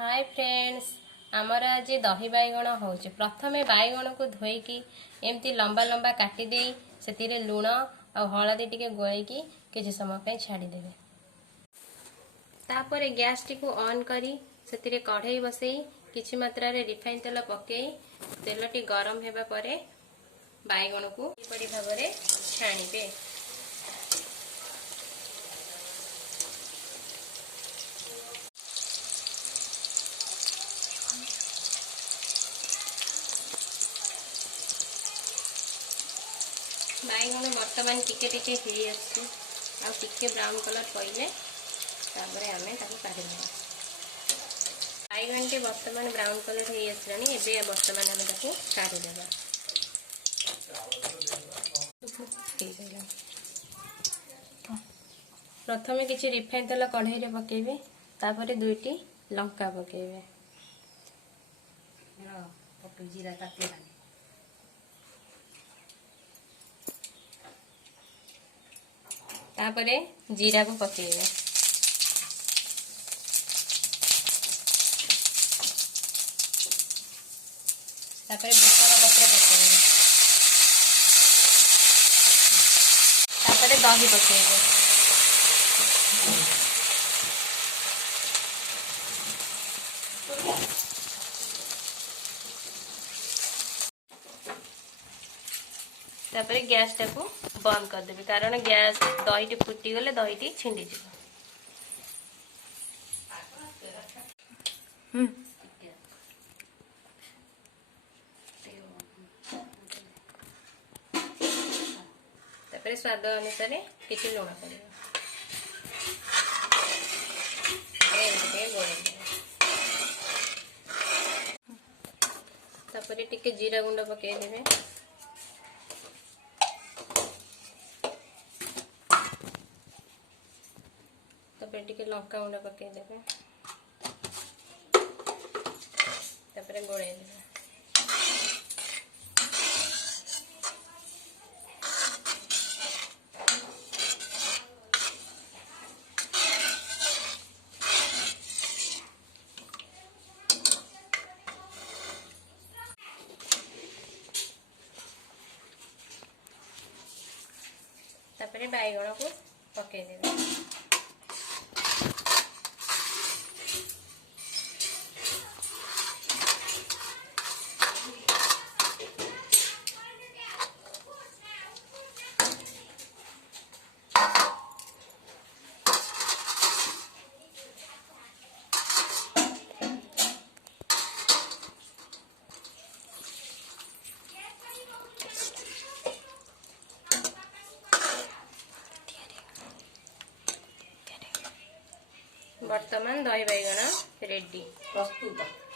Hi friends, आमर आज दही बैगण हो। प्रथमे बैगण को धोईकी एमती लंबा लंबा काटी दे से लुण आ हलदी टिके गोलैकी किसी समय छाड़ीदेवे। तापर गैस टी को ऑन करी से कढ़ई बसई किछि मात्रा रे रिफाइन तेल पकई तेल टी गरम हेबा परे बैगण को एपरि भाबरे छाणीबे। बैगण बर्तमान टिके टिके हेई आछि आ टिके ब्राउन कलर पइले तापरे आमे ताको काढी देबा। बैगण टे बर्तमान ब्राउन कलर हेई आछलानी। एबे बर्तमान आमे ताको काढी देबा। प्रथमे किछि रिफाइन तेल कढ़ई रे पकेबे, तापरे दुईटी लंका पकेबे। जीरा ताते तापरे जीरा को पकेबे। तापरे भुसंगा पत्र पकेबे। तापरे दही पकेबे। तापरे गैस टा को बंद कर देबे, कारण गैस दही फुटी गले दही छिंडी जीव। तापरे स्वाद अनुसार किछि लुण पड़िबो। तापरे टिके जीरा गुंड पके देबे। तापरे टिके लंका गुंड पके देबे। तापरे गोळाई देबे। तापरे बैगण को पके देबे। वर्तमान दही बैगण रेडी प्रस्तुत।